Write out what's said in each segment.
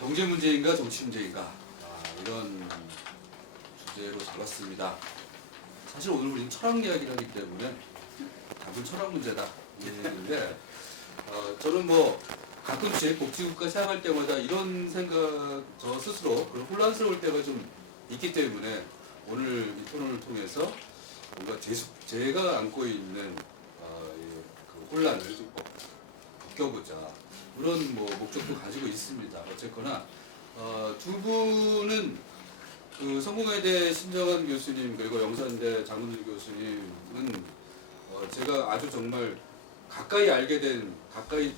경제 문제인가 정치 문제인가 이런 주제로 잡았습니다. 사실 오늘 우리는 철학 이야기를 하기 때문에 답은 철학 문제다 이랬는데 저는 뭐 가끔씩 복지국가 생각할 때마다 이런 생각 저 스스로 그런 혼란스러울 때가 좀 있기 때문에 오늘 이 토론을 통해서 뭔가 제가 안고 있는 그 혼란을 좀 벗겨보자 그런 뭐 목적도 가지고 있습니다. 어쨌거나 두 분은 그 성공회대 신정환 교수님 그리고 영산대 장문주 교수님은 제가 아주 정말 가까이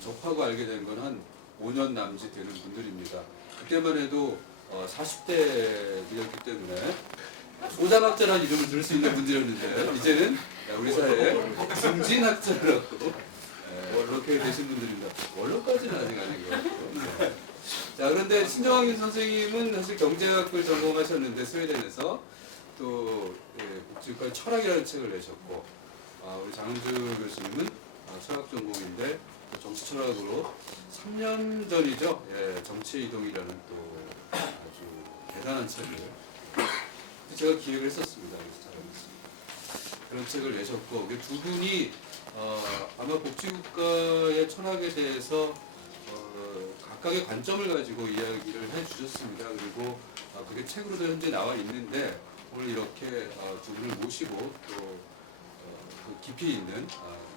접하고 알게 된 건 한 5년 남짓 되는 분들입니다. 그때만 해도 40대였기 때문에 소장학자라는 이름을 들을 수 있는 분들이었는데 이제는 우리 사회에 중진학자라고 그렇게 되신 분들입니다. 원로까지는 아직 아닌 것 같고요. 자, 그런데 신정환 선생님은 사실 경제학을 전공하셨는데 스웨덴에서 또 복지국가의 철학이라는 책을 내셨고 우리 장은주 교수님은 철학 전공인데 정치 철학으로 3년 전이죠. 정치의 이동이라는 또 아주 대단한 책을 제가 기획을 했었습니다. 그래서 잘하겠습니다. 그런 책을 내셨고 두 분이 아마 복지국가의 철학에 대해서 각각의 관점을 가지고 이야기를 해주셨습니다. 그리고 그게 책으로도 현재 나와 있는데 오늘 이렇게 두 분을 모시고 또 그 깊이 있는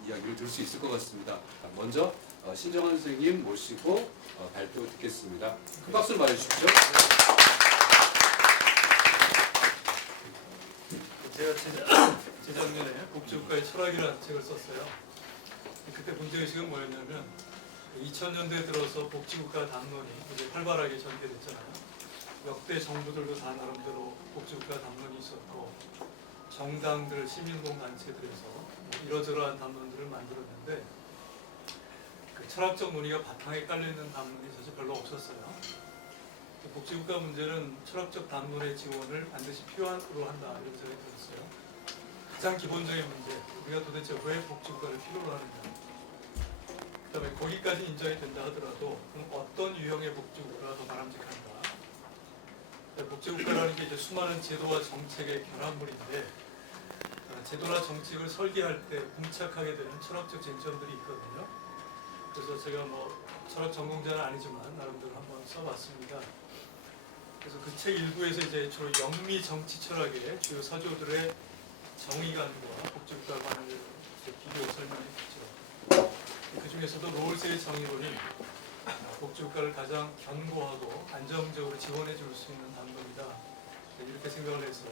이야기를 들을 수 있을 것 같습니다. 먼저 신정환 선생님 모시고 발표 듣겠습니다. 큰 박수를 맞아주십시오. 제가 재작년에 복지국가의 철학이라는 책을 썼어요. 그때 문제의식은 뭐였냐면 2000년대에 들어서 복지국가 담론이 이제 활발하게 전개됐잖아요. 역대 정부들도 다 나름대로 복지국가 담론이 있었고 정당들, 시민운동단체들에서 이러저러한 담론들을 만들었는데 그 철학적 논의가 바탕에 깔려있는 담론이 사실 별로 없었어요. 복지국가 문제는 철학적 담론의 지원을 반드시 필요로 한다 이런 생각이 들었어요. 가장 기본적인 문제, 우리가 도대체 왜 복지국가를 필요로 하느냐. 그 다음에 거기까지 인정이 된다 하더라도 그럼 어떤 유형의 복지국가가 더 바람직한가. 복지국가라는 게 이제 수많은 제도와 정책의 결합물인데 제도나 정책을 설계할 때 봉착하게 되는 철학적 쟁점들이 있거든요. 그래서 제가 뭐 철학 전공자는 아니지만 나름대로 한번 써봤습니다. 그래서 그 책 일부에서 이제 주로 영미 정치 철학의 주요 서조들의 정의관과 복지국가 관을 비교 설명했죠. 그 중에서도 롤스의 정의론이 복지국가를 가장 견고하고 안정적으로 지원해 줄 수 있는 방법이다. 이렇게 생각을 해서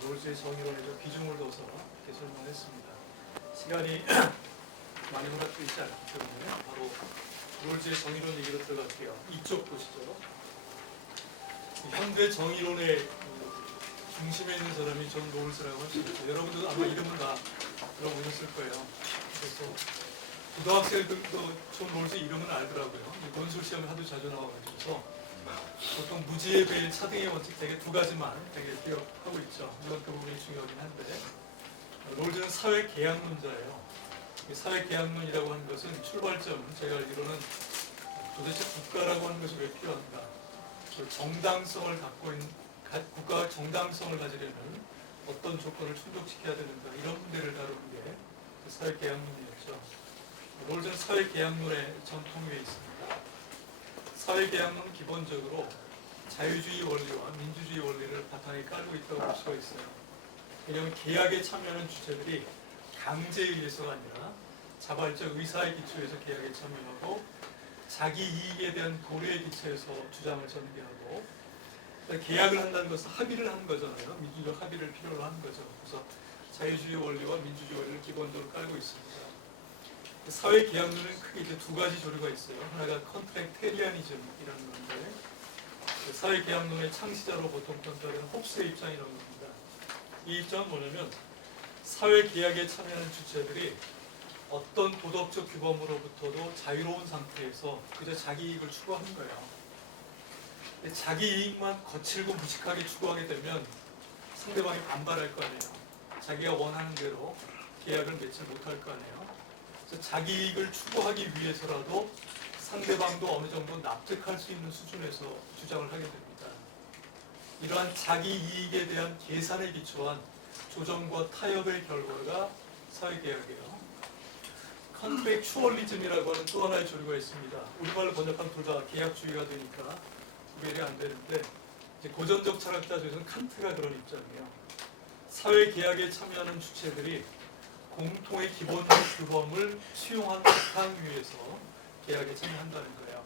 롤스의 정의론에 좀 비중을 둬서 이렇게 설명했습니다. 시간이 많이 허락되어 있지 않기 때문에 바로 롤스의 정의론 얘기로 들어갈게요. 이쪽 보시죠. 현대 정의론의 중심에 있는 사람이 존 롤스라고 할 수 있죠. 여러분도 아마 이름은 다 들어보셨을 거예요. 그래서 고등학생들도 존 롤스 이름은 알더라고요. 논술 시험에 하도 자주 나와가지고서 보통 무지에 대해 차등의 원칙 되게 두 가지만 되게 기억하고 있죠. 물론 그 부분이 중요하긴 한데 롤즈는 사회계약론자예요. 사회계약론이라고 하는 것은 출발점은 제가 알기로는 도대체 국가라고 하는 것이 왜 필요한가. 정당성을 갖고 있는 국가가 정당성을 가지려면 어떤 조건을 충족시켜야 되는가 이런 문제를 다루는 게 사회계약론이었죠. 롤즈는 사회계약론의 전통 위에 있습니다. 사회계약론은 기본적으로 자유주의 원리와 민주주의 원리를 바탕에 깔고 있다고 볼 수가 있어요. 왜냐하면 계약에 참여하는 주체들이 강제에 의해서가 아니라 자발적 의사의 기초에서 계약에 참여하고 자기 이익에 대한 고려의 기초에서 주장을 전개하고 계약을 한다는 것은 합의를 하는 거잖아요. 민주적 합의를 필요로 하는 거죠. 그래서 자유주의 원리와 민주주의 원리를 기본적으로 깔고 있습니다. 사회계약론은 크게 이제 두 가지 조류가 있어요. 하나가 컨트랙테리아니즘이라는 건데 사회계약론의 창시자로 보통 평가되는 홉스의 입장이라고 합니다. 이 입장은 뭐냐면 사회계약에 참여하는 주체들이 어떤 도덕적 규범으로부터도 자유로운 상태에서 그저 자기 이익을 추구하는 거예요. 자기 이익만 거칠고 무식하게 추구하게 되면 상대방이 반발할 거 아니에요. 자기가 원하는 대로 계약을 맺지 못할 거 아니에요. 그래서 자기 이익을 추구하기 위해서라도 상대방도 어느 정도 납득할 수 있는 수준에서 주장을 하게 됩니다. 이러한 자기 이익에 대한 계산에 기초한 조정과 타협의 결과가 사회개혁이에요. 컨트랙추얼리즘이라고 하는 또 하나의 조류가 있습니다. 우리말로 번역하면 둘 다 계약주의가 되니까 구별이 안 되는데, 이제 고전적 철학자 중에서는 칸트가 그런 입장이에요. 사회계약에 참여하는 주체들이 공통의 기본 규범을 수용한 바탕 위에서 계약에 참여한다는 거예요.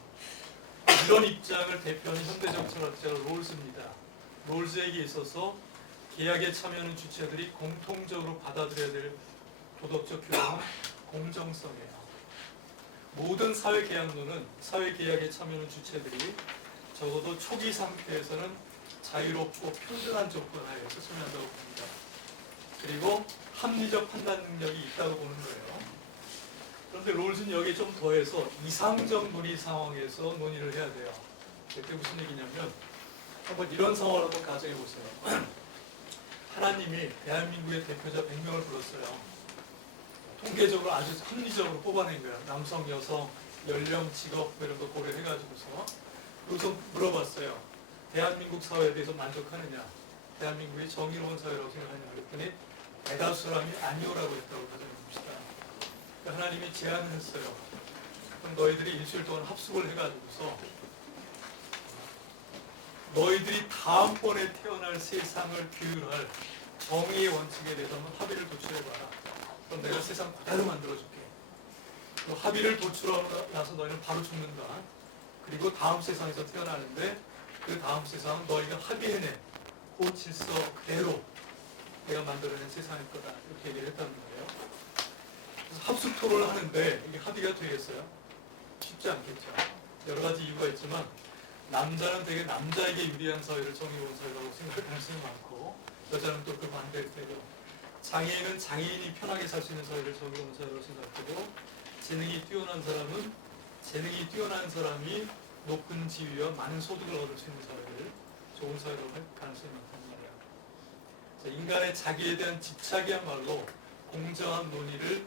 이런 입장을 대표하는 현대적 철학자가 롤스입니다. 롤스에게 있어서 계약에 참여하는 주체들이 공통적으로 받아들여야 될 도덕적 규범은 공정성이에요. 모든 사회계약론은 사회계약에 참여하는 주체들이 적어도 초기 상태에서는 자유롭고 평등한 조건 하에서 참여한다고 봅니다. 그리고 합리적 판단 능력이 있다고 보는 거예요. 그런데 롤스는 여기에 좀 더해서 이상적 논의 상황에서 논의를 해야 돼요. 그게 무슨 얘기냐면, 한번 이런 상황을 한번 가정해 보세요. 하나님이 대한민국의 대표자 100명을 불렀어요. 통계적으로 아주 합리적으로 뽑아낸 거예요. 남성, 여성, 연령, 직업 이런 거 고려해가지고서. 그래서 물어봤어요. 대한민국 사회에 대해서 만족하느냐? 대한민국이 정의로운 사회라고 생각하느냐? 그랬더니 대다수 사람이 아니오라고 했다고 가정해봅시다. 그러니까 하나님이 제안을 했어요. 그럼 너희들이 일주일 동안 합숙을 해가지고서 너희들이 다음번에 태어날 세상을 규율할 정의의 원칙에 대해서 한번 합의를 도출해봐라. 그럼 내가 세상 그대로 만들어줄게. 그 합의를 도출하고 나서 너희는 바로 죽는다. 그리고 다음 세상에서 태어나는데 그 다음 세상은 너희가 합의해낸 그 질서 그대로 내가 만들어낸 세상일 거다. 이렇게 얘기를 했다는 거예요. 그래서 합숙 토론을 하는데 이게 합의가 되겠어요? 쉽지 않겠죠. 여러 가지 이유가 있지만 남자는 되게 남자에게 유리한 사회를 정의로운 사회라고 생각할 가능성이 많고, 여자는 또 그 반대일 테고, 장애인은 장애인이 편하게 살 수 있는 사회를 정의로운 사회라고 생각하고, 재능이 뛰어난 사람은 재능이 뛰어난 사람이 높은 지위와 많은 소득을 얻을 수 있는 사회를 좋은 사회라고 할 가능성이 많다는 말이에요. 인간의 자기에 대한 집착이야말로 공정한 논의를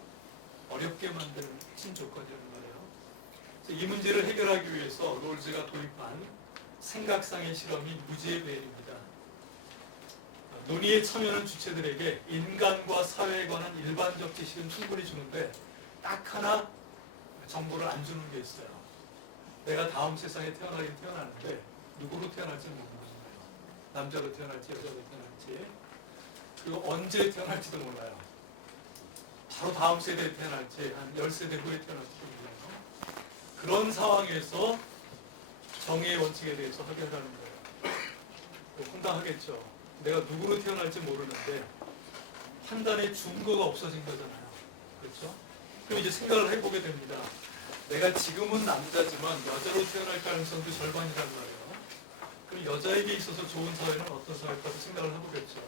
어렵게 만드는 핵심 조건이라는 말이에요. 이 문제를 해결하기 위해서 롤즈가 도입한 생각상의 실험이 무지의 배열입니다. 논의에 참여하는 주체들에게 인간과 사회에 관한 일반적 지식은 충분히 주는데 딱 하나 정보를 안 주는 게 있어요. 내가 다음 세상에 태어나긴 태어나는데 누구로 태어날지는 모르는 거예요. 남자로 태어날지 여자로 태어날지, 그리고 언제 태어날지도 몰라요. 바로 다음 세대에 태어날지 한 10세대 후에 태어날지도 몰라요. 그런 상황에서 정의의 원칙에 대해서 합의하라는 거예요. 황당하겠죠. 내가 누구로 태어날지 모르는데 판단의 준거가 없어진 거잖아요. 그렇죠? 그럼 이제 생각을 해보게 됩니다. 내가 지금은 남자지만 여자로 태어날 가능성도 절반이란 말이에요. 그럼 여자에게 있어서 좋은 사회는 어떤 사회일까 생각을 해보겠죠.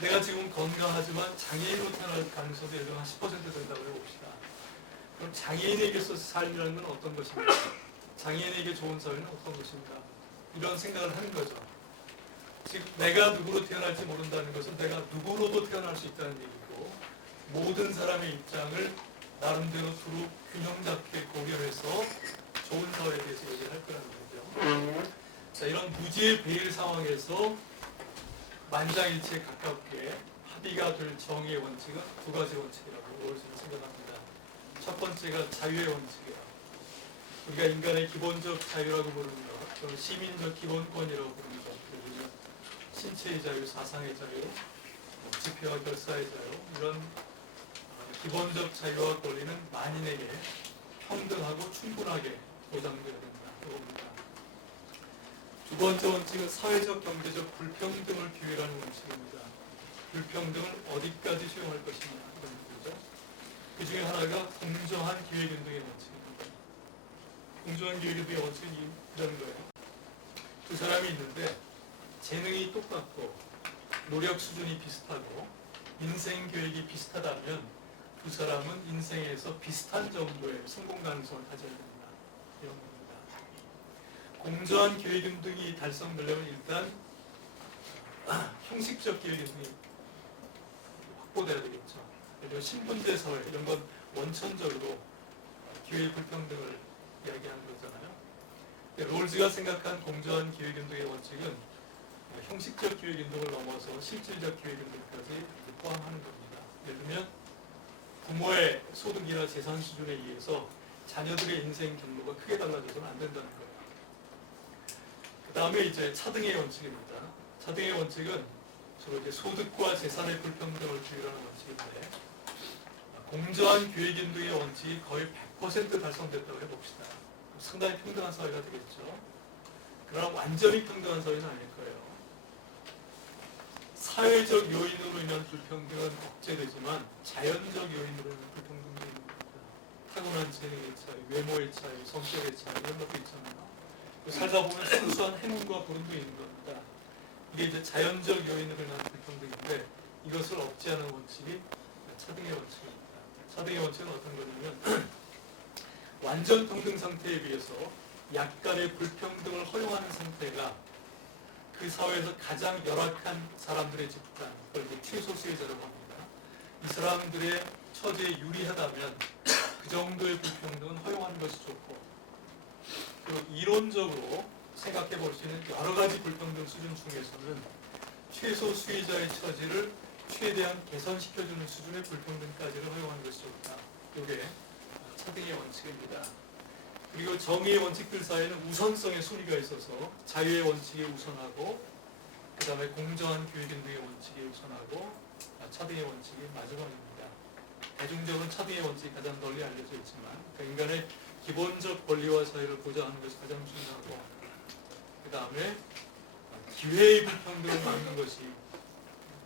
내가 지금 건강하지만 장애인으로 태어날 가능성도 예를 들어 한 10% 된다고 해봅시다. 그럼 장애인에게서 삶이라는 건 어떤 것입니까? 장애인에게 좋은 사회는 어떤 것입니까? 이런 생각을 하는 거죠. 즉 내가 누구로 태어날지 모른다는 것은 내가 누구로도 태어날 수 있다는 얘기고, 모든 사람의 입장을 나름대로 두루 균형 잡게 고려해서 좋은 사회에 대해서 얘기를 할 거라는 거죠. 자, 이런 무지의 배일 상황에서 만장일치에 가깝게 합의가 될 정의의 원칙은 두 가지 원칙이라고 롤스는 생각합니다. 첫 번째가 자유의 원칙이에요. 우리가 인간의 기본적 자유라고 부르는 것, 시민적 기본권이라고 부르는 것, 그리고 신체의 자유, 사상의 자유, 집회와 결사의 자유, 이런 기본적 자유와 권리는 만인에게 평등하고 충분하게 보장되어야 된다고 봅니다. 두 번째 원칙은 사회적, 경제적 불평등을 규율하는 원칙입니다. 불평등을 어디까지 수용할 것이냐 이런 문제죠. 그 중에 하나가 공정한 기회균등의 원칙입니다. 공정한 기회균등의 원칙은 이런 거예요. 두 사람이 있는데 재능이 똑같고 노력 수준이 비슷하고 인생 계획이 비슷하다면 두 사람은 인생에서 비슷한 정도의 성공 가능성을 가져야 됩니다. 이런 겁니다. 공정한 기회균등이 달성되려면 일단 형식적 기회균등이 확보돼야 되겠죠. 예를 들어 신분제 사회 이런 건 원천적으로 기회 불평등을 이야기하는 거잖아요. 롤즈가 생각한 공정한 기회균등의 원칙은 형식적 기회균등을 넘어서 실질적 기회균등까지 포함하는 겁니다. 예를 들면 부모의 소득이나 재산 수준에 의해서 자녀들의 인생 경로가 크게 달라져서는 안 된다는 거예요. 그 다음에 이제 차등의 원칙입니다. 차등의 원칙은 주로 이제 소득과 재산의 불평등을 규율하는 원칙인데 공정한 기회균등의 원칙이 거의 100% 달성됐다고 해봅시다. 상당히 평등한 사회가 되겠죠. 그러나 완전히 평등한 사회는 아닐 거예요. 사회적 요인으로 인한 불평등은 억제되지만 자연적 요인으로 인한 불평등도 있는 겁니다. 타고난 재능의 차이, 외모의 차이, 성격의 차이 이런 것도 있잖아요. 살다 보면 순수한 행운과 불운도 있는 겁니다. 이게 이제 자연적 요인으로 인한 불평등인데 이것을 억제하는 원칙이 차등의 원칙입니다. 차등의 원칙은 어떤 거냐면 완전 평등 상태에 비해서 약간의 불평등을 허용하는 상태가 그 사회에서 가장 열악한 사람들의 집단, 그걸 이제 최소수혜자라고 합니다. 이 사람들의 처지에 유리하다면 그 정도의 불평등은 허용하는 것이 좋고, 그리고 이론적으로 생각해 볼 수 있는 여러 가지 불평등 수준 중에서는 최소수혜자의 처지를 최대한 개선시켜주는 수준의 불평등까지를 허용하는 것이 좋다. 이게 차등의 원칙입니다. 그리고 정의의 원칙들 사이에는 우선성의 순위가 있어서 자유의 원칙이 우선하고 그 다음에 공정한 기회균등의 원칙이 우선하고 차등의 원칙이 마지막입니다. 대중적으로는 차등의 원칙이 가장 널리 알려져 있지만 그러니까 인간의 기본적 권리와 자유를 보장하는 것이 가장 중요하고 그 다음에 기회의 불평등을 막는 것이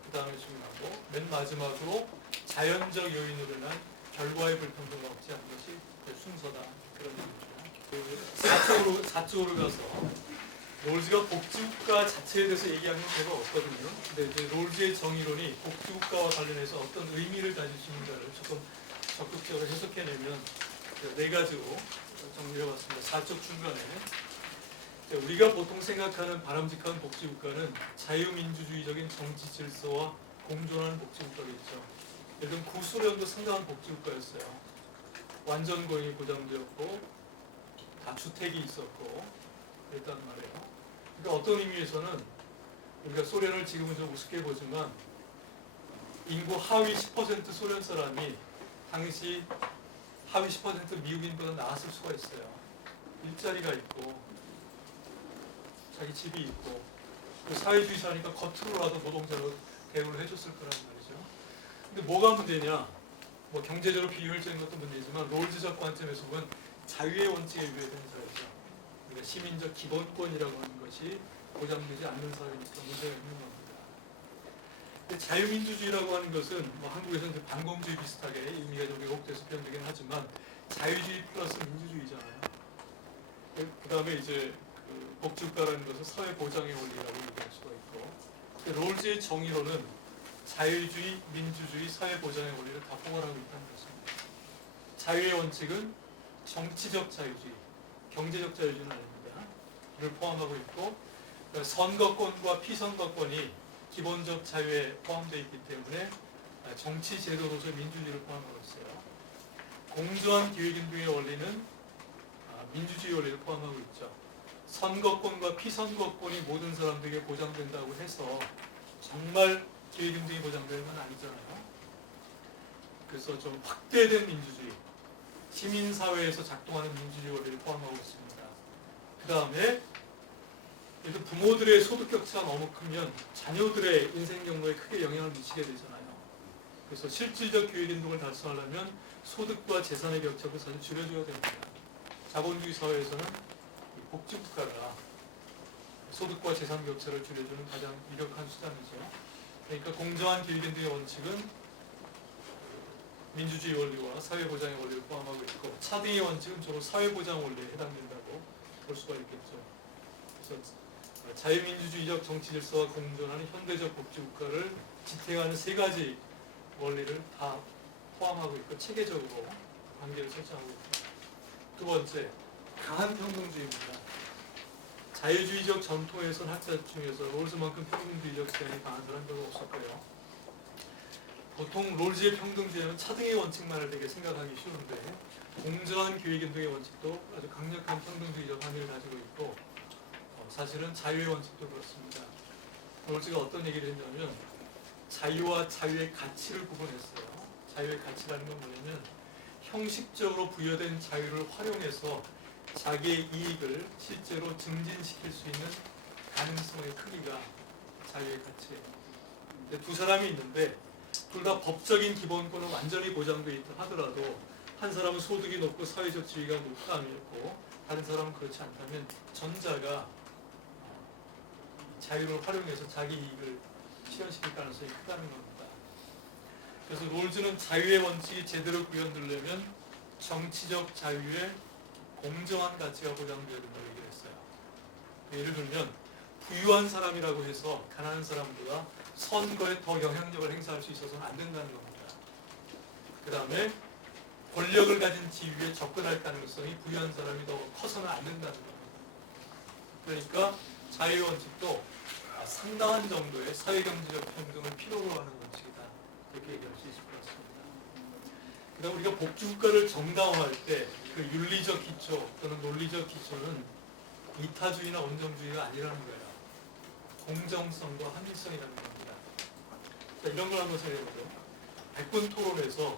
그 다음에 중요하고 맨 마지막으로 자연적 요인으로 인한 결과의 불평등을 억제하는 것이 순서다. 그런 얘기죠. 4쪽으로 가서 롤즈가 복지국가 자체에 대해서 얘기하는 건 별로 없거든요. 근데 이제 롤즈의 정의론이 복지국가와 관련해서 어떤 의미를 가질 수 있는가를 조금 적극적으로 해석해내면 네 가지로 정리해봤습니다. 4쪽 중간에 우리가 보통 생각하는 바람직한 복지국가는 자유민주주의적인 정치 질서와 공존하는 복지국가겠죠. 예를 들면 구소련도 상당한 복지국가였어요. 완전 고용이 보장되었고 다주택이 있었고 그랬단 말이에요. 그러니까 어떤 의미에서는 우리가 소련을 지금은 좀 우습게 보지만 인구 하위 10% 소련 사람이 당시 하위 10% 미국인보다 나았을 수가 있어요. 일자리가 있고 자기 집이 있고 사회주의 사니까 겉으로라도 노동자로 대우를 해줬을 거란 말이죠. 근데 뭐가 문제냐? 뭐 경제적으로 비효율적인 것도 문제지만 롤즈적 관점에서 보면 자유의 원칙에 위배되는 사회죠. 그러니까 시민적 기본권이라고 하는 것이 보장되지 않는 사회니까 문제가 있는 겁니다. 근데 자유민주주의라고 하는 것은 뭐 한국에서는 반공주의 비슷하게 의미가 좀 왜곡돼서 표현되긴 하지만 자유주의 플러스 민주주의잖아요. 그 다음에 이제 그 복지국가라는 것은 사회 보장의 원리라고 얘기할 수가 있고 롤즈의 정의로는 자유주의, 민주주의, 사회 보장의 원리를 다 포괄하고 있다는 것입니다. 자유의 원칙은 정치적 자유주의, 경제적 자유주의는 아닙니다. 이를 포함하고 있고 선거권과 피선거권이 기본적 자유에 포함되어 있기 때문에 정치 제도로서의 민주주의를 포함하고 있어요. 공정한 기회균등의 원리는 민주주의 원리를 포함하고 있죠. 선거권과 피선거권이 모든 사람들에게 보장된다고 해서 정말 기회균등이 보장되는 건 아니잖아요. 그래서 좀 확대된 민주주의, 시민사회에서 작동하는 민주주의 원리를 포함하고 있습니다. 그 다음에 부모들의 소득 격차가 너무 크면 자녀들의 인생 경로에 크게 영향을 미치게 되잖아요. 그래서 실질적 기회균등을 달성하려면 소득과 재산의 격차도 사실 줄여줘야 됩니다. 자본주의 사회에서는 복지국가가 소득과 재산 격차를 줄여주는 가장 유력한 수단이죠. 그러니까 공정한 기회균등의 원칙은 민주주의 원리와 사회보장의 원리를 포함하고 있고 차등의 원칙은 주로 사회보장 원리에 해당된다고 볼 수가 있겠죠. 그래서 자유민주주의적 정치질서와 공존하는 현대적 복지국가를 지탱하는 세 가지 원리를 다 포함하고 있고 체계적으로 관계를 설정하고 있습니다. 두 번째, 강한 평등주의입니다. 자유주의적 전통에선 학자 중에서 롤즈만큼 평등주의적 성향이 강한 사람은 별로 없을 거예요. 보통 롤즈의 평등주의는 차등의 원칙만을 되게 생각하기 쉬운데 공정한 교육인등의 원칙도 아주 강력한 평등주의적 함의를 가지고 있고 사실은 자유의 원칙도 그렇습니다. 롤즈가 어떤 얘기를 했냐면 자유와 자유의 가치를 구분했어요. 자유의 가치라는 건 뭐냐면 형식적으로 부여된 자유를 활용해서 자기의 이익을 실제로 증진시킬 수 있는 가능성의 크기가 자유의 가치예요. 근데 두 사람이 있는데 둘 다 법적인 기본권은 완전히 보장되어 있다 하더라도 한 사람은 소득이 높고 사회적 지위가 높고 다른 사람은 그렇지 않다면 전자가 자유를 활용해서 자기 이익을 실현시킬 가능성이 크다는 겁니다. 그래서 롤즈는 자유의 원칙이 제대로 구현되려면 정치적 자유의 공정한 가치가 보장되어야 된다고 얘기를 했어요. 예를 들면 부유한 사람이라고 해서 가난한 사람보다 선거에 더 영향력을 행사할 수 있어서는 안 된다는 겁니다. 그 다음에 권력을 가진 지위에 접근할 가능성이 부유한 사람이 더 커서는 안 된다는 겁니다. 그러니까 자유의 원칙도 상당한 정도의 사회경제적 평등을 필요로 하는 원칙이다. 이렇게 얘기할 수 있을 것 같습니다. 그 다음 우리가 복지국가를 정당화할 때 그 윤리적 기초 또는 논리적 기초는 이타주의나 원정주의가 아니라는 거예요. 공정성과 합리성이라는 겁니다. 자, 이런 걸 한번 생각해보죠. 백분 토론에서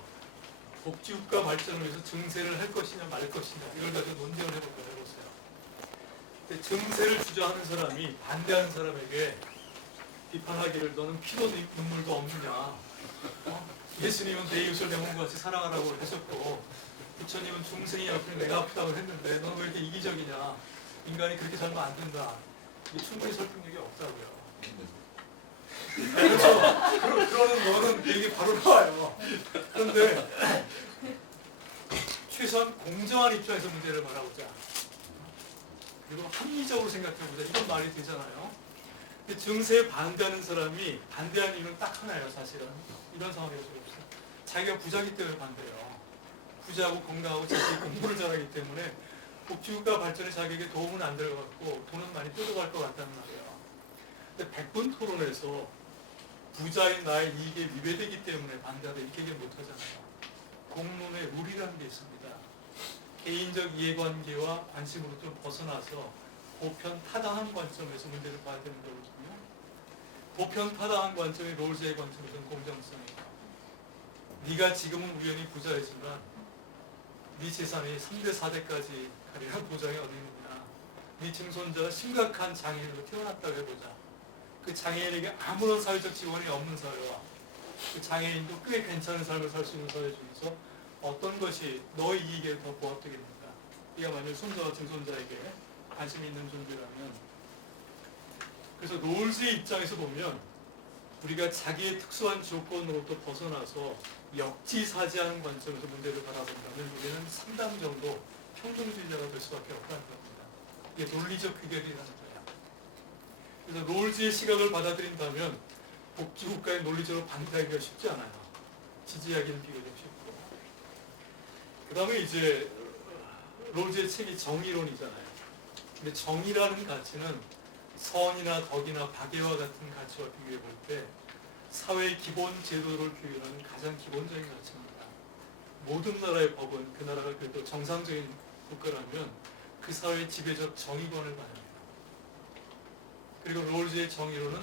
복지국가 발전을 위해서 증세를 할 것이냐 말 것이냐 이걸 가지고 논쟁을 해보세요. 증세를 주장하는 사람이 반대하는 사람에게 비판하기를 너는 피도 눈물도 없느냐, 예수님은 내 이웃을 내 몸과 같이 사랑하라고 하셨고 부처님은 중생이 아프니 내가 아프다고 했는데 너는 왜 이렇게 이기적이냐, 인간이 그렇게 살면 안 된다. 이게 충분히 설득력이 없다고요. 그렇죠. 그러는 너는 얘기 바로 나와요. 그런데 최소한 공정한 입장에서 문제를 바라보자. 그리고 합리적으로 생각해보자. 이건 말이 되잖아요. 근데 증세에 반대하는 사람이 반대하는 이유는 딱 하나예요. 사실은 이런 상황에서 자기가 부자기 때문에 반대해요. 부자고 건강하고 자기 공부를 잘하기 때문에 복지국가 발전에 자기에게 도움은 안 될 것 같고 돈은 많이 뜯어갈 것 같다는 말이에요. 근데 백분 토론에서 부자인 나의 이익에 위배되기 때문에 반대하다 이렇게 얘기 못하잖아요. 공론의 룰이라는 게 있습니다. 개인적 이해관계와 관심으로 좀 벗어나서 보편 타당한 관점에서 문제를 봐야 되는 거거든요. 보편 타당한 관점이 롤즈의 관점에서는 공정성이에요. 네가 지금은 우연히 부자이지만 네 재산이 3대 4대까지 가리란 보장이 어디 있느냐. 네 증손자가 심각한 장애인으로 태어났다고 해보자. 그 장애인에게 아무런 사회적 지원이 없는 사회와 그 장애인도 꽤 괜찮은 삶을 살 수 있는 사회 중에서 어떤 것이 너의 이익에 더 부합되겠는가. 네가 만약 손자와 증손자에게 관심이 있는 존재라면. 그래서 롤즈의 입장에서 보면 우리가 자기의 특수한 조건으로부터 벗어나서 역지사지하는 관점에서 문제를 바라본다면 우리는 상당 정도 평등주의자가 될 수밖에 없다는 겁니다. 이게 논리적 귀결이라는 거예요. 그래서 롤즈의 시각을 받아들인다면 복지국가에 논리적으로 반대하기가 쉽지 않아요. 지지하기는 비교적 쉽고. 그 다음에 이제 롤즈의 책이 정의론이잖아요. 근데 정의라는 가치는 선이나 덕이나 박애와 같은 가치와 비교해 볼 때 사회의 기본 제도를 규율하는 가장 기본적인 가치입니다. 모든 나라의 법은 그 나라가 그래도 정상적인 국가라면 그 사회의 지배적 정의권을 받습니다. 그리고 롤즈의 정의로는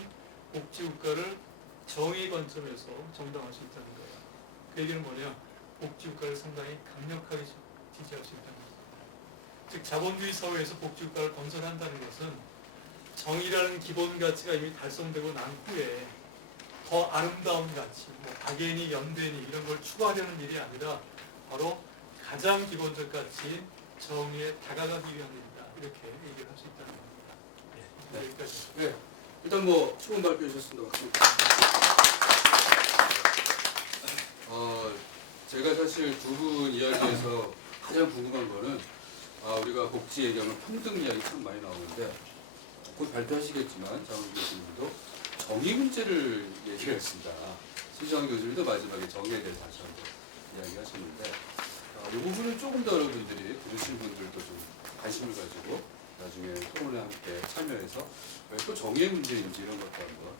복지국가를 정의 관점에서 정당할 수 있다는 거예요. 그 얘기는 뭐냐? 복지국가를 상당히 강력하게 지지할 수 있다는 겁니다. 즉 자본주의 사회에서 복지국가를 건설한다는 것은 정의라는 기본 가치가 이미 달성되고 난 후에 더 아름다운 가치, 박애니, 연대니 이런 걸 추구하려는 일이 아니라 바로 가장 기본적 가치인 정의에 다가가기 위한 일이다. 이렇게 얘기를 할 수 있다는 겁니다. 네, 여기까지. 네, 일단 뭐 좋은 발표 해주셨습니다. 제가 사실 두 분 이야기에서 가장 궁금한 거는 우리가 복지 얘기하면 평등 이야기 참 많이 나오는데 곧 발표하시겠지만 장훈 교수님도 정의 문제를 얘기를 했습니다. 신정환 교수님도 마지막에 정의에 대해서 다시 한번 이야기하셨는데 이 부분은 조금 더 여러분들이 들으신 분들도 좀 관심을 가지고 나중에 토론에 함께 참여해서 왜 또 정의의 문제인지 이런 것도 한번